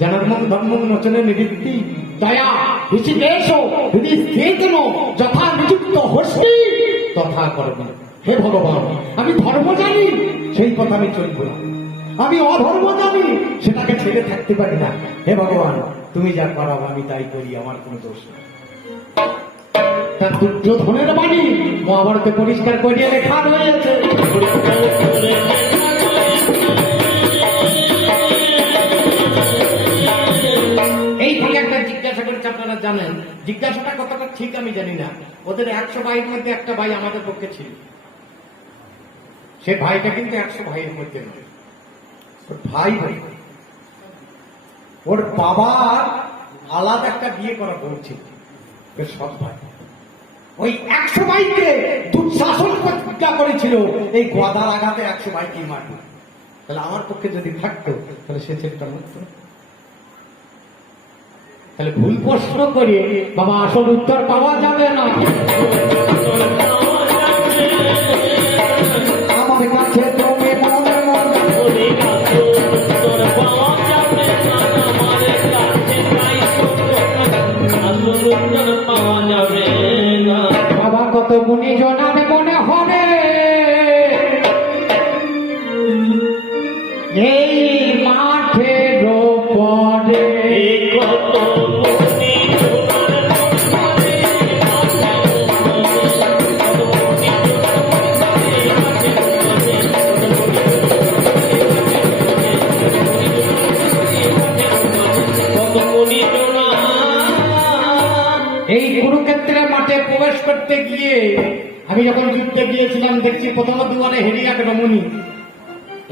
জনর্মং ধর্মং নচনে নিবৃত্তি, দয়া ঋষিকেশ হৃদি স্থিতন যথা নিযুক্ত হস্তি তথা কর্ম। হে ভগবান, আমি ধর্ম জানি, সেই কথা আমি চলব না। আমি অধর্ম জানি, সেটাকে ছেড়ে থাকতে পারি না। হে ভগবান, তুমি যা করাও আমি তাই করি, আমার কোনো দোষ নেই। তার দুর্যোধনের বাণী মহাভারতে পরিষ্কার করিয়ে লেখা রয়েছে। এই থেকে একটা জিজ্ঞাসা করেছে, আপনারা জানেন জিজ্ঞাসাটা কতটা ঠিক আমি জানি না। ওদের 100 ভাইয়ের মধ্যে একটা ভাই আমাদের পক্ষে ছিল। সে ভাইটা কিন্তু 100 ভাইয়ের মধ্যে নয়, ভাই ভাই। ওর বাবার আলাদা একটা বিয়ে করা বলছিল, সৎ ভাই। ওই 100 ভাইকে দুঃশাসন প্রতিজ্ঞা করেছিল, এই গদার আঘাতে 100 ভাইকে মারবে। তাহলে আমার পক্ষে যদি থাকতো তাহলে সে ছেলেটা মরত না। তাহলে ভুল প্রশ্ন করে বাবা আসল উত্তর পাওয়া যাবে না। আমার কাছে তুমি মনে মনে বাবা কত গুণী জনার মনে হবে এই মাঠের পরে। কত এই কুরুক্ষেত্রের মাঠে প্রবেশ করতে গিয়ে আমি যখন যুদ্ধে গিয়েছিলাম দেখছি প্রথম দুয়ারে হেরিয়া রমণী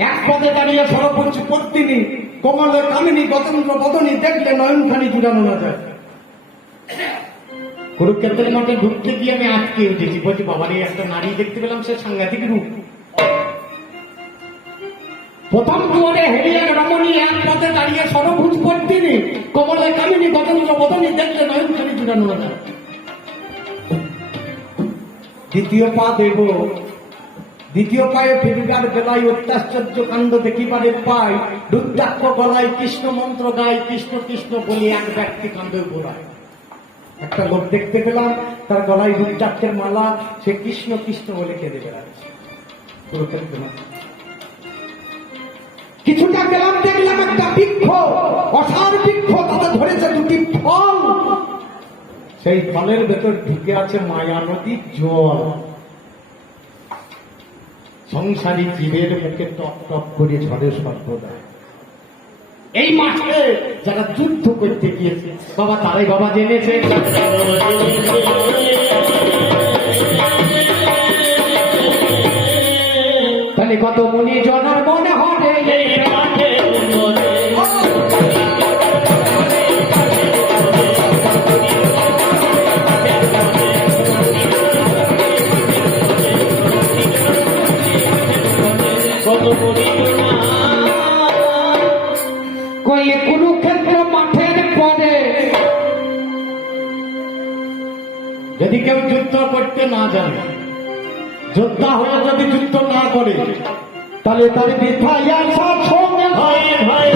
এক পদে দাঁড়িয়ে সরপুঞ্জ পত্তিনী কমল কামিনী গতন্ত্র বদনী দেখলে নয়নখানি জুড়ানো না যায়। কুরুক্ষেত্রের মাঠে ঢুকতে গিয়ে আমি আটকে উঠেছি, বলছি বাবার এই একটা নারী দেখতে পেলাম, সে সাংঘাতিক রূপ। প্রথম দুয়ারে হেরিয়া রমণী এক পদে দাঁড়িয়ে সরভুজ পত্তিনী কমল কামিনী গতন্ত্র বদনী দেখলে নয়নখানি জুড়ানো না যায়। দ্বিতীয় পা দেব, দ্বিতীয় পায়ে ফিরিবার বেলায় অত্যাশ্চর্য কাণ্ড দেখিবারে পাই, রুদ্রাক্ষ গলায় কৃষ্ণ মন্ত্র গায়, কৃষ্ণ কৃষ্ণ বলে এক ব্যক্তি কাণ্ডে গোড়ায়। একটা লোক দেখতে পেলাম, তার গলায় রুদ্রাক্ষের মালা, সে কৃষ্ণ কৃষ্ণ বলে কেঁদে বেড়াচ্ছে। কিছুটা গেলাম, দেখলাম একটা বৃক্ষ, অসার বৃক্ষ, তাতে ধরেছে দুটি ফল, সেই ফলের ভেতর ঢুকে আছে মায়া নদীর জল। সংসারী জীবের মুখে টপ টপ করে ঝড়ে সর্বদায়। এই মাঠে যারা যুদ্ধ করতে গিয়েছে বাবা, তারাই বাবা জেনেছে। তাহলে কত মনি জনার মনে হবে এই মাঠে কুরুক্ষেত্র মাঠের পরে যদি কেউ যুদ্ধ করতে না জানে, যোদ্ধা হয়ে যদি যুদ্ধ না করে, তাহলে তার বৃথায় আসা সঙ্গে ভয়ে ভয়ে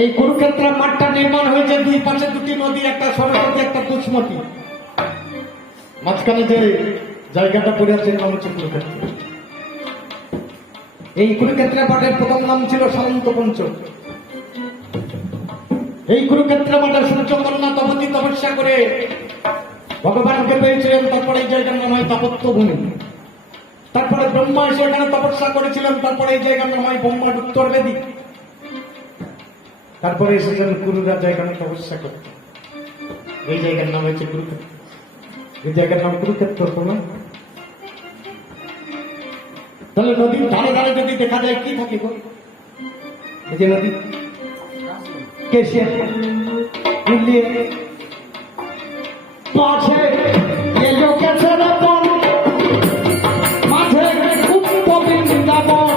এই কুরুক্ষেত্র মাঠটা নির্মাণ হয়েছে, দুই পাশে দুটি নদী, একটা সরস্বতী একটা কুসমতি, মাঝখানে যে জায়গাটা পড়ে আছে নাম হচ্ছে কুরুক্ষেত্র। এই কুরুক্ষেত্র মাঠের প্রথম নাম ছিল সামন্ত পঞ্চক। এই কুরুক্ষেত্র মাঠে সূর্যকন্যা তপতি তপস্যা করে ভগবানকে পেয়েছিলেন, তারপরে এই জায়গার নাম হয় তাপত্য ভূমি। তারপরে ব্রহ্মা এসে এখানে তপস্যা করেছিলেন, তারপরে এই জায়গার নাম হয় ব্রহ্মার উত্তর বেদী। তারপরে এসেছেন কুরুরা জায়গায় তপস্যা করতে, এই জায়গার নাম হচ্ছে কুরুক্ষেত্র। এই জায়গার নাম কুরুক্ষেত্র না? তাহলে নদীর ধারে ধারে যদি দেখা যায় কি থাকে গো? এই যে নদী কেশিয়া পাশে এলো গেছে রতন, মাঝে কুপ্ত বৃন্দাবন,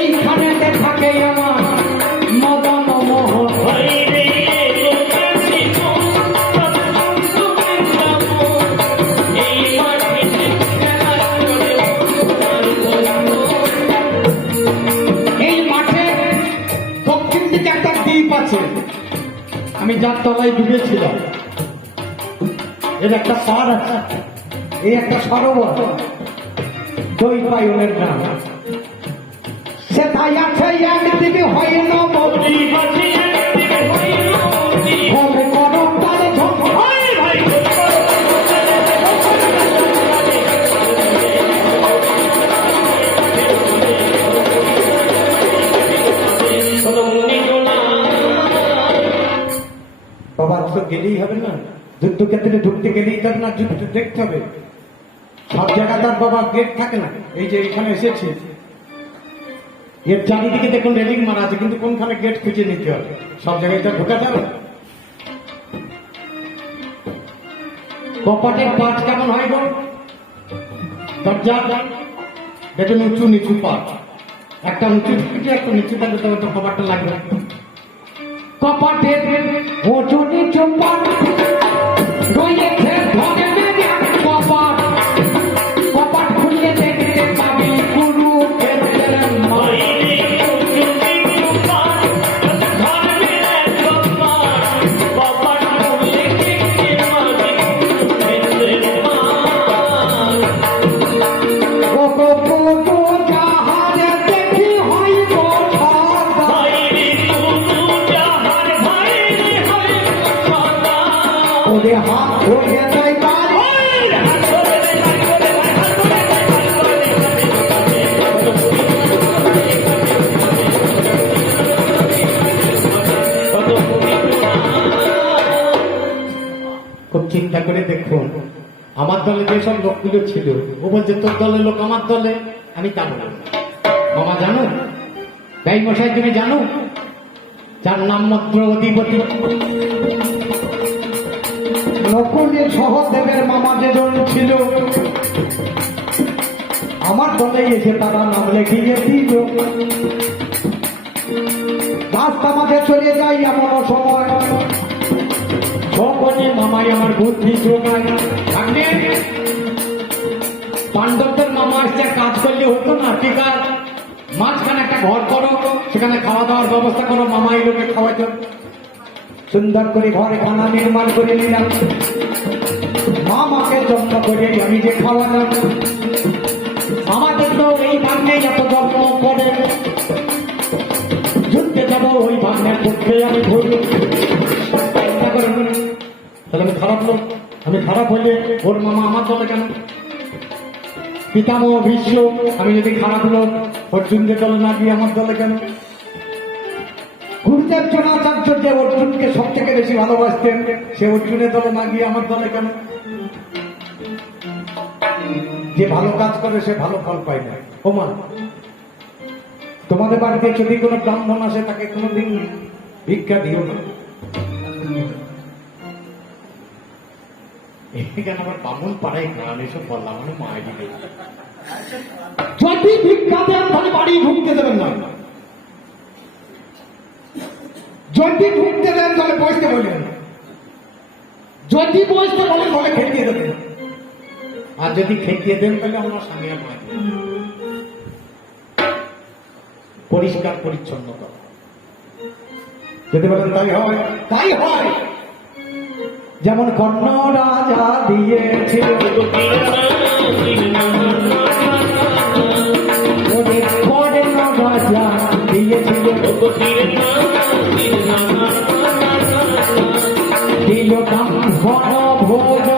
এইখানে থাকে আমার মদন মোহন। এই মাঠে দক্ষিণ দিকে একটা দ্বীপ আছে, আমি যার তলায় ডুবেছিলাম। এর একটা পার আছে, এই একটা সরোবর, দই পায়নের গ্রাম। সেটাই আছে একদিকে হয় না মন্ত্রী বাবা, তো গেলেই হবে না, যুদ্ধক্ষেত্রে ঢুকতে গেলেই তার না যুদ্ধ দেখতে হবে। সব জায়গায় তার বাবা গেট থাকে না। এই যে এখানে এসেছি, এর চারিদিকে দেখুন রেলিং মারা আছে, কিন্তু কোনখানে গেট খুঁজে নিতে হবে, সব জায়গায় তো ঢোকা যাবে। কপাটের পাট কেমন হয় গো? দরজা দেখুন উঁচু নিচু পাট, একটা উঁচু থেকে একটা নিচু থাকলে তবে তো কপাটটা লাগবে। কপাটের উঁচু নিচু পাট রয়েছে ধরে মেরে কপাট, কপাট খুলে দেখতে পাবি কুরুক্ষেত্রের মাঠ। জাহাজে দেখি হয় ওরে হাত ধরে যায় বাড়ি খুব চিন্তা করে দেখুন আমার দলে যেসব লোকগুলো ছিল ও বলছে তোর দলের লোক আমার দলে আমি তা বললাম না। মামা জানো তাই মশাই তুমি জানো যার নাম মাত্র অধিপতি নকুলে সহদেবের মামা যেজন ছিল আমার দলে এসে তারা নাম লেখিয়ে দিল রাস্তা মাঝে চলে যাই এমন সময় সকলে মামাই আমার বুদ্ধি যোগায় থাকলে পাণ্ডবদের মামা আসছে কাজ করলে হতো না ঠিক আছে মাঝখানে একটা ঘর করো সেখানে খাওয়া দাওয়ার ব্যবস্থা করো মামাই লোকে খাওয়াইতো সুন্দর করে ঘরে খানা নির্মাণ করে নিলাম মামাকে যত্ন করে আমি যে খাওয়ালাম আমাদের তো এই ভাগ্নে যত যত্ন করে যুদ্ধে যাবো ওই ভাগ্নের পক্ষে আমি ঘুরি তাহলে আমি খারাপ লোক আমি খারাপ হলে ওর মামা আমার দলে কেন পিতামহ ভীষ্ম আমি যদি খারাপ লোক অর্জুনকে দলে না গিয়ে আমার দলে কেন গুরুদেব দ্রোণাচার্য যে অর্জুনকে সব থেকে বেশি ভালোবাসতেন সে অর্জুনের দলে না গিয়ে আমার দলে কেন যে ভালো কাজ করে সে ভালো ফল পায় না ওমা তোমাদের বাড়িতে যদি কোনো ব্রাহ্মণ আসে তাকে কোনোদিন ভিক্ষা দিও না এখানে আবার বামুন পাড়ায় গান এসব বললাম মানে মায়ের দিকে যদি ভিক্ষা দেন তাহলে বাড়ি ঢুকতে দেবেন না যদি ঢুকতে দেন তাহলে বসতে বলবেন যদি বসতে বলেন তাহলে খেটিয়ে দেবেন আর যদি খেটিয়ে দেন তাহলে আমরা স্বামী আর মায়ের পরিষ্কার পরিচ্ছন্নতা যদি বলেন তাই হয় তাই হয় যেমন কর্ণ রাজা দিয়েছিল কর্ণ রাজা দিয়েছিল দিল ভোজ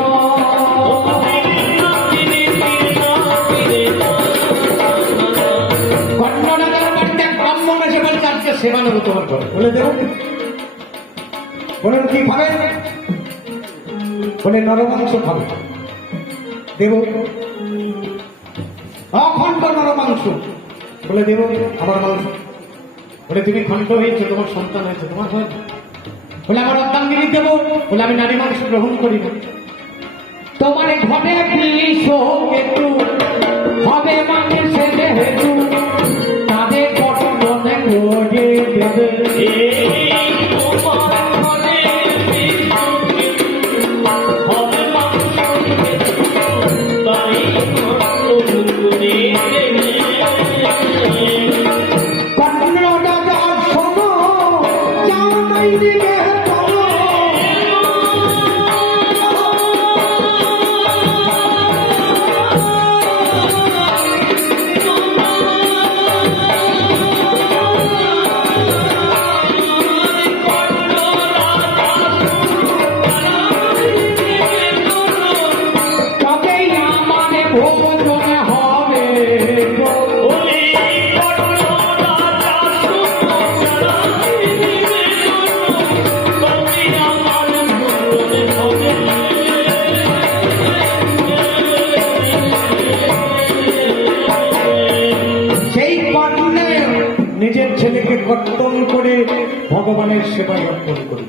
কর্ণ রাজার বাড়িতে ব্রাহ্মণ এসে বলছে আজকে সেবানো তোমার ঘরে বলে দেব বলেন কি খাবে বলে নরমাংস খাবে দেব অখণ্ড নরমাংস বলে দেব আবার মাংস বলে তুমি খণ্ড হয়েছে তোমার সন্তান হয়েছে তোমার হয়েছে বলে আমার অর্ধাঙ্গিনী দেবো বলে আমি নারী মাংস গ্রহণ করি না তোমার ঘরে কেতু হবে মানুষের হেতু তাদের কটনে করে দেবে নিজের ছেলেকে কর্তন করে ভগবানের সেবা অর্পণ করি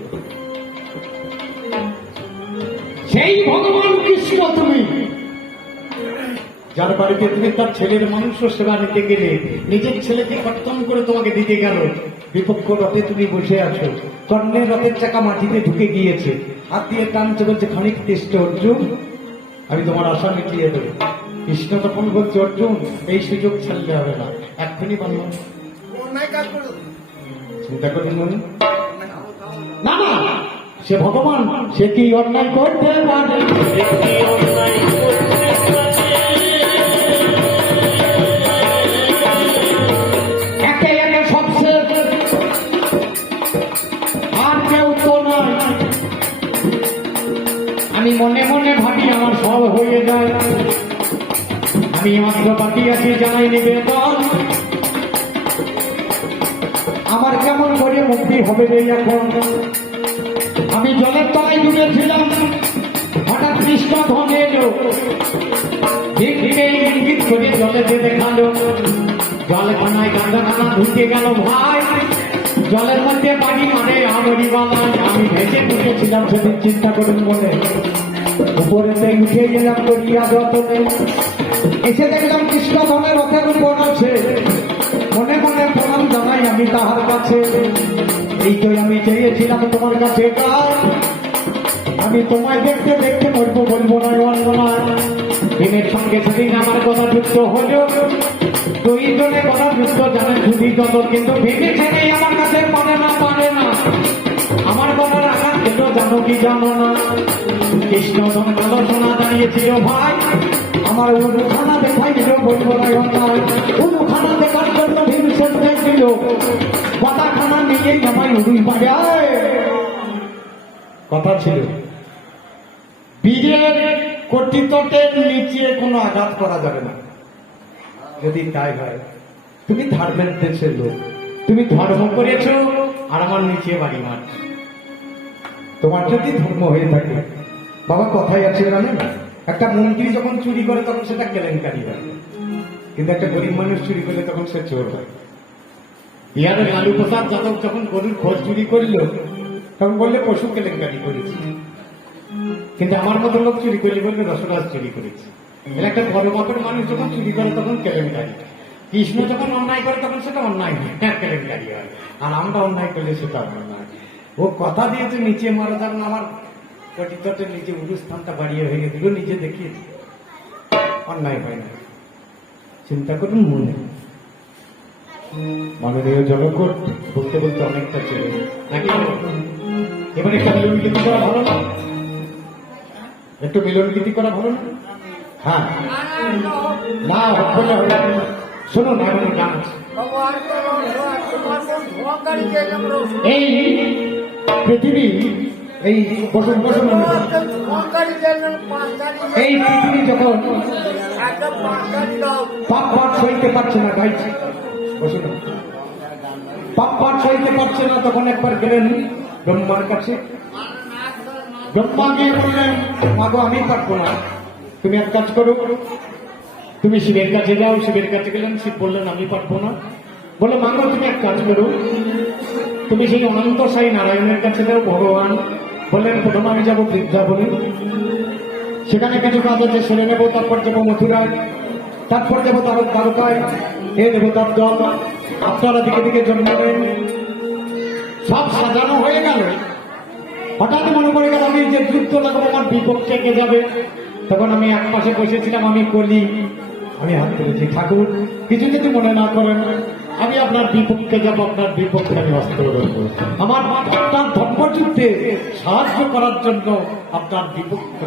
সেই ভগবান কৃষ্ণ তুমি যার বাড়িতে তুমি তার ছেলের মানুষ সেবা নিতে গেলে নিজের ছেলেকে কর্তন করে তোমাকে দিতে গেল বিপক্ষ রথে তুমি বসে আছো কর্ণের রথের চাকা মাটিতে ঢুকে গিয়েছে হাত দিয়ে টানছে বলছে খানিক তেষ্ট অর্জুন আমি তোমার আশা মিটিয়ে দেবো কৃষ্ণ তখন বলছে অর্জুন এই সুযোগ ছাড়লে হবে না এক্ষুনি বললাম চিন্তা করি না না সে ভগবান সে কি অন্যায় করতে পারে একে একে সবচেয়ে আর কেউ তো নয় মনে মনে ভাবি আমার সব হয়ে যায়, আমি মাত্র বাকি আছি জানাই নিবেদন, আমার কেমন করে মুক্তি হবে রে এখন। আমি জলের তলায় ডুবেছিলাম, হঠাৎ কৃষ্ণ ধনে এলো, ঠিক থেকে ইঙ্গিত করে জলেতে দেখালো, জলখানায় গান্ধাখানা ঢুকে গেল ভাই, জলের মধ্যে পানি মানে আমরি বাগান। আমি ভেসে ঢুকেছিলাম সেদিন, চিন্তা করুন মনে, উপরেতে উঠে গেলাম করিয়া যতনে, এসে দেখলাম কৃষ্ণ ধনের রথের উপর আছে, মনে মনে প্রণাম জানাই আমি তাহার কাছে। এই তো আমি চেয়েছিলাম তোমার কাছে গান, আমি তোমায় দেখতে দেখতে মরবো, বলবো না বন্দনার। দিনের সঙ্গে সেদিন আমার কথা যুক্ত হলো, দুইজনে কথা যুক্ত জানে শুধু যত, কিন্তু ভেবে ছেড়ে আমার কাছে পারে না আমার কথা রাখার জন্য, জানো কি জানো না, কৃষ্ণ ধন ভালো শোনা দাঁড়িয়েছিল ভাই, আমার অনুখানা দেখাই দিল, বলবো না অন্যায়। অনুখানা দেখার জন্য ভীমসেন দেখছিল, পাতাখানা নিয়ে আমায় উড়ুই বাজায়। কথা ছিল বীরের কর্তৃত্বের নিচে কোনো আঘাত করা যাবে না। যদি তাই হয়, তুমি ধর্মের দেশের লোক, তুমি ধর্ম করেছো আর আমার নিচে বাড়ি মারছ। তোমার যদি ধর্ম হয়ে থাকে, বাবা কথাই আছে জানেন, একটা মন্ত্রী যখন চুরি করে তখন সেটা কেলেঙ্কারি হয়, কিন্তু একটা গরিব মানুষ চুরি করলে তখন সে চোর হয়। বিহারের লালু প্রসাদ যাদব যখন গরুর খোঁজ চুরি করলো তখন বললে পশু কেলেঙ্কারি করেছি, কিন্তু আমার মতো লোক চুরি করলে বলবে রসরাজ চুরি করেছি। এটা একটা বড় মাপের মানুষ যখন চুরি করে তখন কেলেঙ্কারি, কৃষ্ণ যখন অন্যায় করে তখন সেটা অন্যায় হয়, কেলেঙ্কারি হয়, আর আমরা অন্যায় করলে সেটা অন্যায়। ও কথা দিয়েছে নিচে মারা যাবে না, আমার কটিতটের নিচে উরুস্থানটা বাড়িয়ে হয়ে গেছিল, নিজে দেখিয়েছে অন্যায় হয় না। চিন্তা করুন মনে, মাননীয় জনগণ বলতে বলতে অনেকটা চলে নাকি, এবার একটা মিলন গীতি করা ভালো না, একটু মিলন গীতি করা ভালো না? হ্যাঁ না শুনুন, এমন গান আছে। এই পৃথিবী, এই বসুন বসুন, এই পৃথিবী যখন পাপ পাঠ সইতে পারছে না, গাইছে বসুন, পাপ পাঠ সইতে পারছে না, তখন একবার গেলেন ব্রহ্মার কাছে। ব্রহ্মা গিয়ে বললেন, মাগো আমি পারবো না, তুমি এক কাজ করো, তুমি শিবের কাছে যাও। শিবের কাছে গেলেন, শিব বললেন আমি পারবো না। বলে মাগো তুমি এক কাজ করো, তুমি সেই অনন্ত সাই নারায়ণের কাছে যাও। ভগবান বললেন প্রথমে আমি যাবো বৃন্দাবনে, সেখানে কিছু কাজ আছে সেরে নেবো, তারপর যাবো মথুরায়, তারপর যাবো দ্বারকায়, এ দেবো তার জল, আপনারা দিকে দিকে জন্মাবেন। সব সাজানো হয়ে গেল, হঠাৎ মনে পড়ে গেল আমি যে যুদ্ধ লাগাবো আমার বিপক্ষে কে যাবে। তখন আমি এক পাশে বসেছিলাম, আমি কলি, আমি হাত তুলেছি, ঠাকুর কিছু যদি মনে না করেন, আমি আপনার বিপক্ষে যাবো, আপনার বিপক্ষে আমি অস্ত্র ধরবো, আমার আপনার ধর্মযুদ্ধে সাহায্য করার জন্য আপনার বিপক্ষে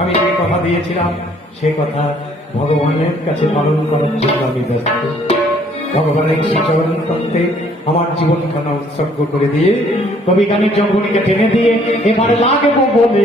আমি যে কথা দিয়েছিলাম সে কথা ভগবানের কাছে পালন করার জন্য আমি ব্যস্ত। ভগবানের শ্রীচরণ করতে আমার জীবনখানা উৎসর্গ করে দিয়ে কবি গানের জঙ্গলিকে টেনে দিয়ে এবারে লাগবো বলে